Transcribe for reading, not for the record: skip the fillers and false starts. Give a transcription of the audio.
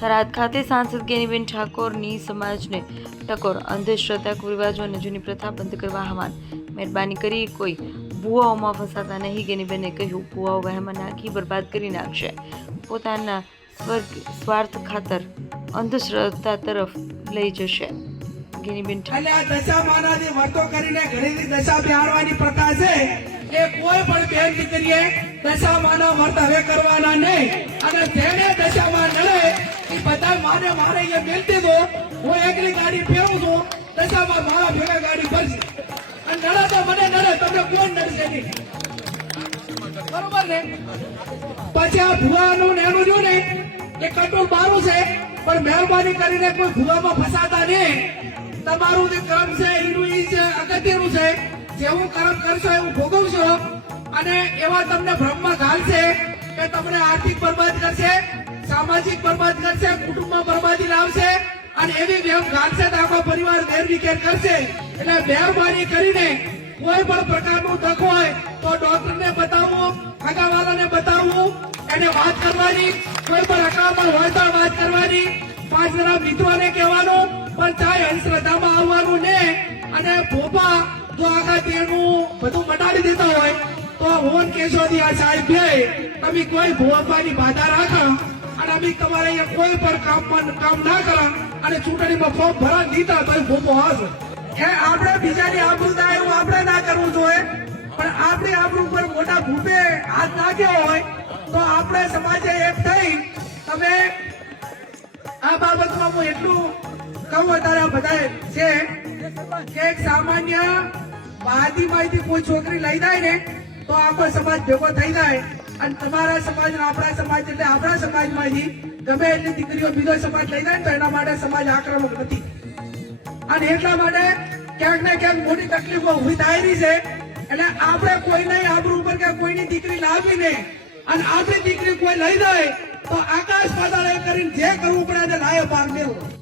થરાદ ખાતે સાંસદ ગેનીબેન ઠાકોરની સમાજને ટકોર, અંધશ્રદ્ધા, કુરિવાજો અને જૂની પ્રથા બંધ કરવા આહવાન। મહેરબાની કરી કોઈ ભૂવાઓમાં ફસાતા નહીં, ગેનીબેને કહ્યું। ભૂવાઓ વહેમમાં નાખી બરબાદ કરી નાખશે, પોતાના સ્વાર્થ ખાતર અંધશ્રદ્ધા તરફ લઈ જશે। ગેનીબેન દશામાનાની વાતો કરીને ઘરેની દશા બિહારવાની પ્રથા છે એ કોઈ પણ બેન દીકરીએ દશામાના વર્ત હવે કરવાના નહીં। અને જેને દશામાં નડે એ બધા મારે એ મેળતી દો, હું એકલી ગાડી ફેરવું છું, દશામાં મારા ભેગા ગાડી ભરશે અને નડે તો મને નડે, તમને કોણ નડશે નહીં, બરોબર ને? પછી આ ભુવાનું ને એનું જો ને એ કટોળ બારું છે, પણ મહેરબાની કરીને કોઈ ભુવામાં ફસાતા નહીં। તમારું જે કર્મ છે એનું એ છે અગત્યનું છે, જેવું કર્મ કરશો એવું ભોગવશો। અને એવા તમને ભ્રમમાં ઘાલશે કે તમને આર્થિક બરબાદ કરશે, સામાજિક બરબાદ કરશે, કુટુંબમાં બરબાદી લાવશે અને એવી વેમ ઘાલશે તો આખો પરિવાર વેરવિખેર કરશે। એટલે મહેરબાની કરીને કોઈ પણ પ્રકારનું દખ હોય તો ડોક્ટરને બતાવવું, હગાવાલાને બતાવવું, એને વાત કરવાની, કોઈ પણ હકામાં હોય તો વાત કરવાની, 5 જણા મિત્રોને કહેવાનું, પણ ચાહે અંધશ્રદ્ધામાં આવવાનું ને। અને ભોપા જો આખા તેનું બધું મટાડી દેતા હોય તો હોન કેશોદી આ સાહેબ બે તમે કોઈ ભોપાની બાધા રાખો અને અમે તમારે અહીંયા કોઈ પણ કામ ના કરો અને ચૂંટણીમાં ફોર્મ ભરા દીધા તો ભોપો હશે। એ આપણે બીજાની આબરૂ થાય એવું આપણે ના કરવું જોઈએ, પણ આપણી આબરૂ પર મોટા ભૂપે હાથ નાખ્યો હોય તો આપણે સમાજે એક થઈ તમે આ બાબતમાં હું એટલું કહું અત્યારે બધા છે કે એક સામાન્ય બહાદીમાંથી કોઈ છોકરી લઈ જાય ને તો આખો સમાજ ભેગો થઈ જાય। અને તમારા સમાજ અને આપણા સમાજ એટલે આપણા સમાજમાંથી ગમે એટલી દીકરીઓ બીજો સમાજ લઈ જાય ને તો એના માટે સમાજ આક્રમક નથી। અને એટલા માટે ક્યાંક ને ક્યાંક મોટી તકલીફો ઉભી થાય રહી છે। એટલે આપણે કોઈની આબરૂ ઉપર કે કોઈની દીકરી લાવી નહીં અને આપણી દીકરી કોઈ લઈ જાય તો આકાશ પાતાળ કરીને જે કરવું પડે લાયો પાર મેળવો।